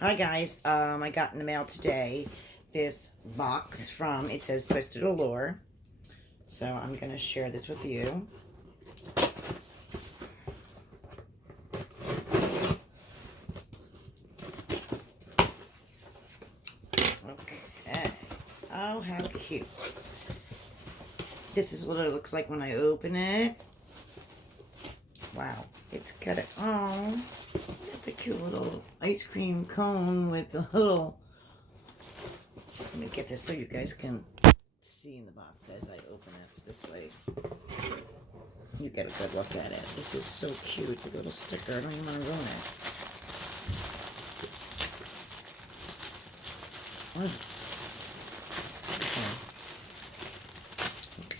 Hi guys, I got in the mail today this box from, it says Twisted Allure. So I'm going to share this with you. Okay. Oh, how cute. This is what it looks like when I open it. Wow. It's got a, oh, it's a cute little ice cream cone with a little, let me get this so you guys can see in the box as I open it. So this way you get a good look at it. This is so cute, the little sticker. I don't even want to ruin it. Oh. Okay.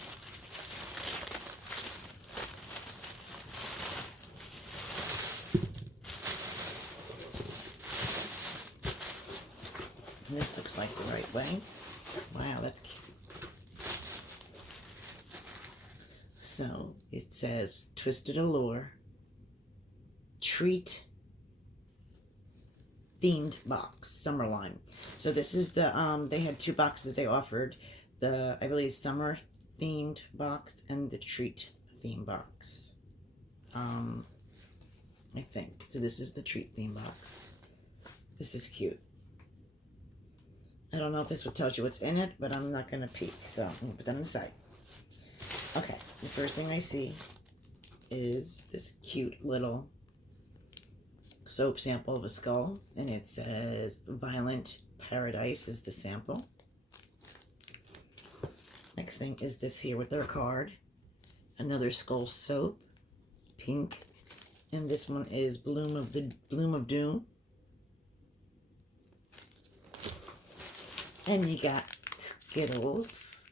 And this looks like the right way. Wow, that's cute. So it says Twisted Allure Treat themed box, Summer Lime. So this is the they had two boxes they offered. The, I believe, summer themed box and the treat theme box. I think. So this is the treat theme box. This is cute. I don't know if this will tell you what's in it, but I'm not going to peek. So I'm going to put that on the side. Okay, the first thing I see is this cute little soap sample of a skull. And it says Violent Paradise is the sample. Next thing is this here with their card. Another skull soap. Pink. And this one is Bloom of Doom. And you got Skittles.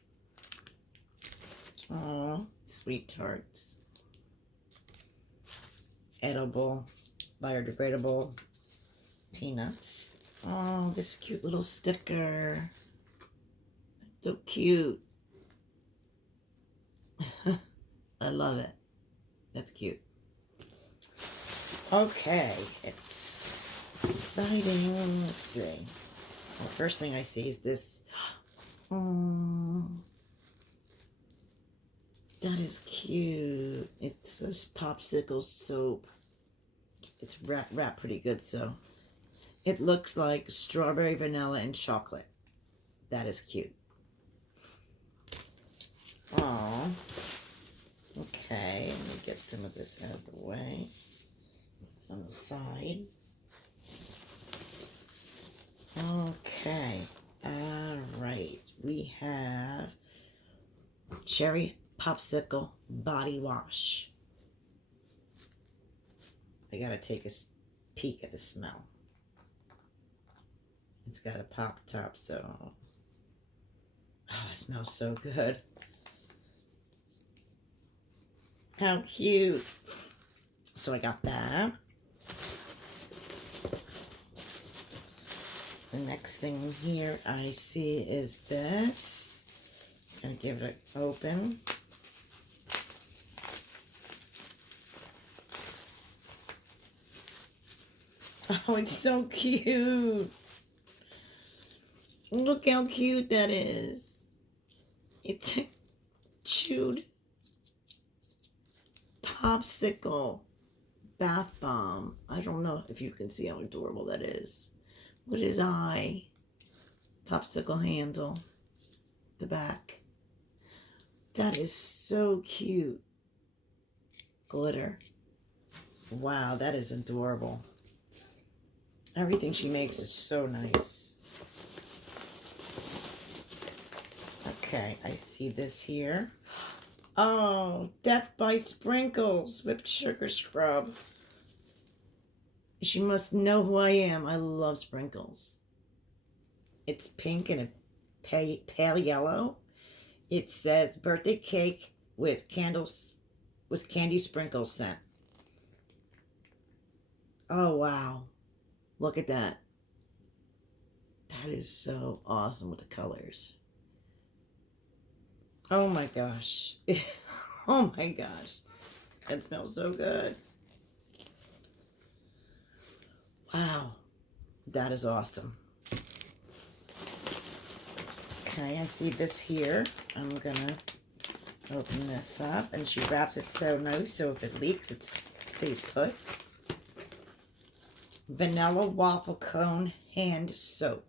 Oh, sweet tarts. Edible, biodegradable peanuts. Oh, this cute little sticker. So cute. I love it. That's cute. Okay, it's exciting. Let's see. Well, first thing I see is this. Oh, that is cute. It's this popsicle soap. It's wrapped pretty good, so it looks like strawberry, vanilla, and chocolate. That is cute. Oh, okay. Let me get some of this out of the way. On the side. Okay. All right. We have cherry popsicle body wash. I gotta take a peek at the smell. It's got a pop top, so oh, it smells so good. How cute. So I got that. The next thing here I see is this. I'm gonna give it an open. Oh, it's so cute. Look how cute that is. It's a chewed popsicle bath bomb. I don't know if you can see how adorable that is. With his eye. Popsicle handle. The back. That is so cute. Glitter. Wow, that is adorable. Everything she makes is so nice. Okay, I see this here. Oh, Death by Sprinkles whipped sugar scrub. She must know who I am. I love sprinkles. It's pink and a pale yellow. It says birthday cake with candles, with candy sprinkles scent. Oh, wow. Look at that. That is so awesome with the colors. Oh my gosh. Oh my gosh. That smells so good. Wow. That is awesome. Okay, I see this here. I'm gonna open this up, and she wraps it so nice, so if it leaks, it stays put. Vanilla waffle cone hand soap.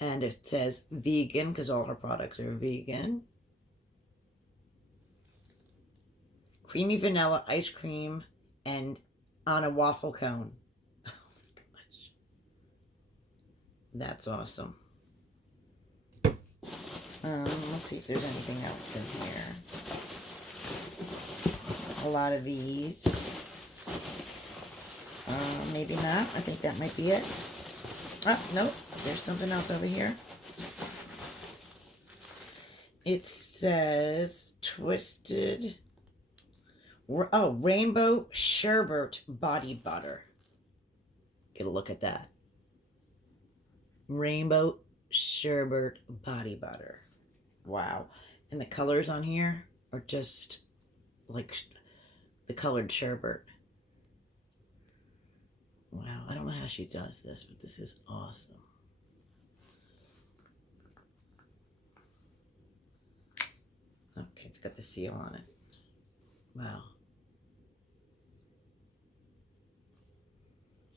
And it says vegan, because all her products are vegan. Creamy vanilla ice cream and on a waffle cone. Oh my gosh. That's awesome. Let's see if there's anything else in here. A lot of these. Maybe not. I think that might be it. Oh, nope. There's something else over here. It says twisted. Oh, rainbow sherbet body butter. Get a look at that. Rainbow sherbet body butter. Wow. And the colors on here are just like the colored sherbet. Wow. I don't know how she does this, but this is awesome. Okay, it's got the seal on it. Wow.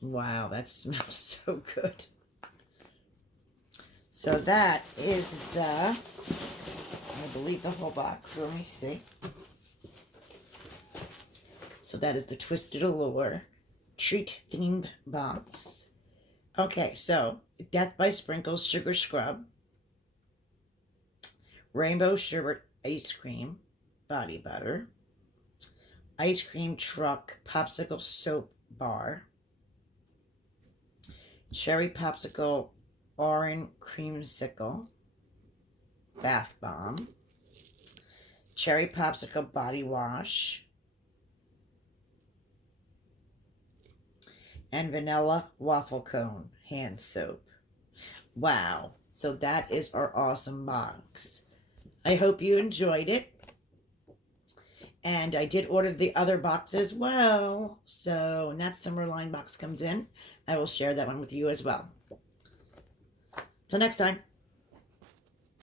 Wow, that smells so good. So that is I believe the whole box. Let me see. So that is the Twisted Allure Treat Theme Box. Okay, so Death by Sprinkles Sugar Scrub. Rainbow Sherbet Ice Cream Body Butter. Ice Cream Truck Popsicle Soap Bar. Cherry Popsicle Orange Creamsicle Bath Bomb. Cherry Popsicle Body Wash. And Vanilla Waffle Cone Hand Soap. Wow. So that is our awesome box. I hope you enjoyed it. And I did order the other box as well. So when that Summerline box comes in, I will share that one with you as well. Till next time.